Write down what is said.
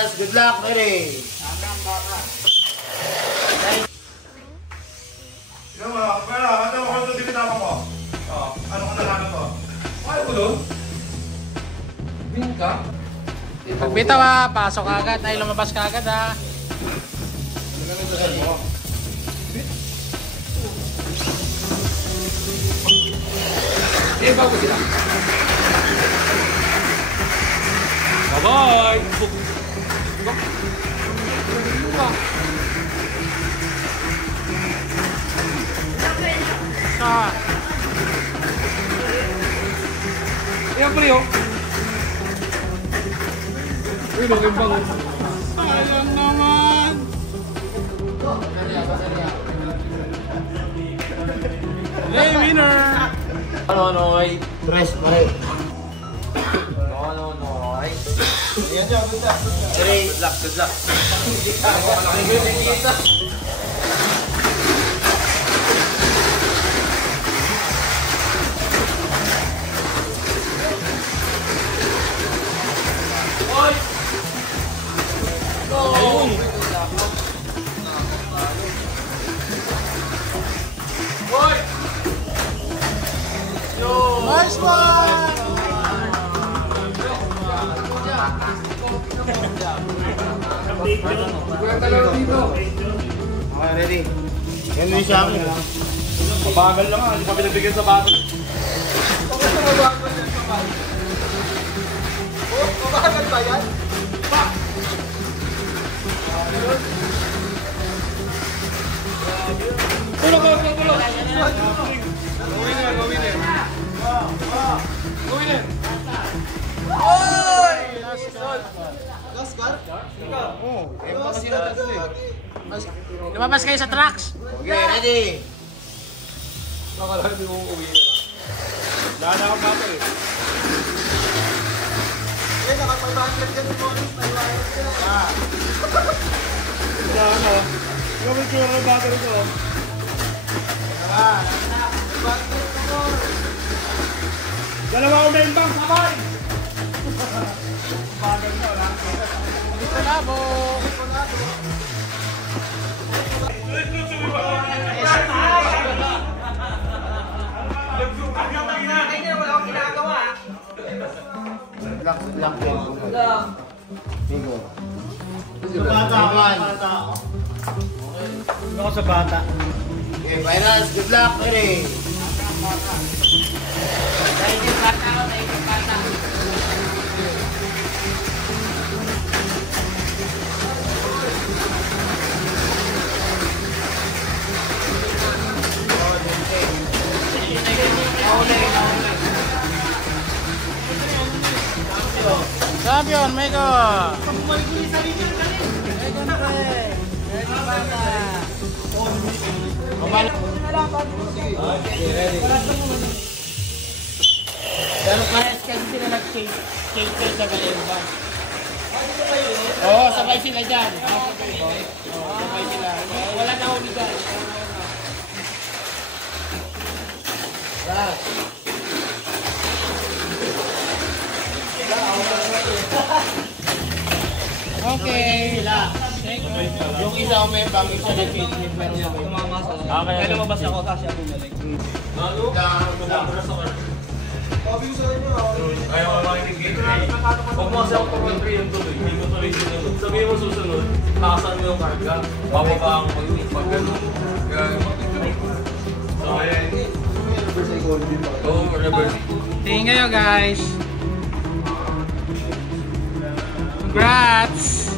finals, good luck, ready. Yung ano ko dito tama ko? Oh, ano ko nalaman ko? Ay, ko doon. Bing ka. Pag bitaw pasok agad, ay lumabas ka agad ha. Bago sila. Bye-bye! Yan pre oh. Uy, naging bango. Sayang naman. Hey, winner! Ano, ay tres, pare. No. Ayan dyan, good luck. Good luck. Nice one! Okay, ready. Yan din siya akin. Mabagal lang hindi pa pinabigyan sa bago. Mabagal ba yan? Pulo! Go winner! Oy! Last car? Oo, pa kasi natin eh. Lumabas kayo sa trucks. Okay, ready. Nakala hindi mo uwi na. Daan ako bago eh. Eh, naka 500 ka ng bonus. Naiwanan ka na. Ano? Gamit ko yung battery ko. Dalawa ko main bank, sabay! Bagal mo, wala. Dito na po. Good luck din. Bingo. Sa bata. Ako sa bata. Okay, finals, good luck, ready. Champion, Mego. Pero parehas kasi sila nag-change sa Galemba. Oo, sabay sila dyan. Sabay sila. Wala na huli dyan. Okay. Yung isa umembang, isa nag-change pero Kaya lumabas ako kasi ako nalig. Sabi ko sa inyo, Ayaw ko makinig. Huwag mo kasi ako pag-country yung tuloy. Hindi ko tuloy sinunod. Sabihin mo susunod, takasan mo yung karga. Bababa ang pag-gano'n. So, ayan. Oo, reverse. Tingin kayo guys. Congrats!